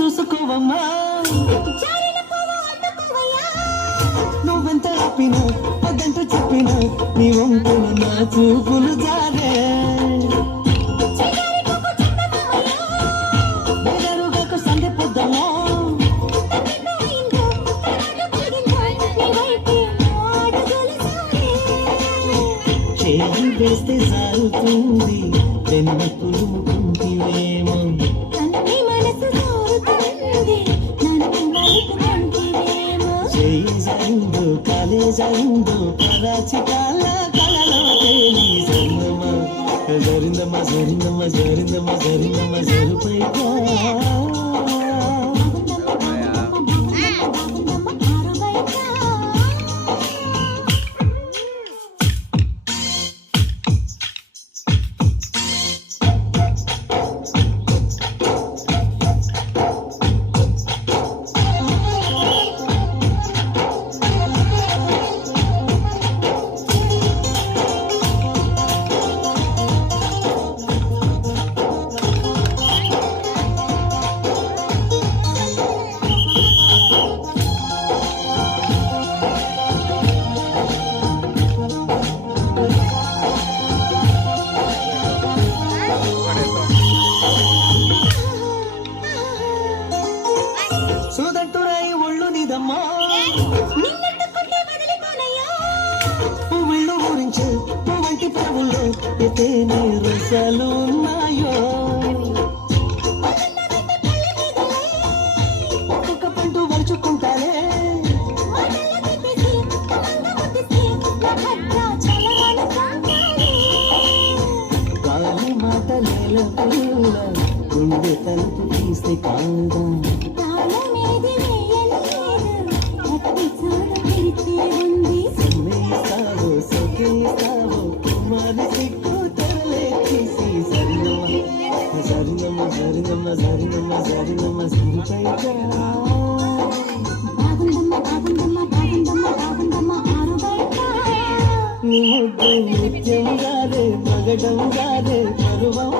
చూసుకోవమ్మా నువ్వెంత ఆపినా అదంటూ చెప్పినా నీ వంపున నా చూపులు జారే బెదరుగకు సందె పొద్దమా చేయి వేస్తే సారుతుంది వెన్న పులుముకుంటివేమో జరిందో కాలే జరిందో పరాచి కాల కళలో తేలి జరిందమ్మా జరిందమ్మా జరిందమ్మా జరిందమ్మా జరిందమ్మా జరుపైగా సుదంటురై ఒళ్ళు నిదమ్మా పువ్వుళ్ళు గురించి పువ్వంటి పువ్వుల్లో ఎతేనే రసాలు ఉన్నాయో ఒక్కొక్క పండు వలుచుకుంటారే గాలి మాట నేల పిల్ల గుండె తలుపు తీస్తే కాదా జరిందమ్మ జరిందమ్మ జరిందమ్మ జరిందమ్మ సరిపైగా నీ ముద్దు నిత్యం గారే మగడం గారే పరువం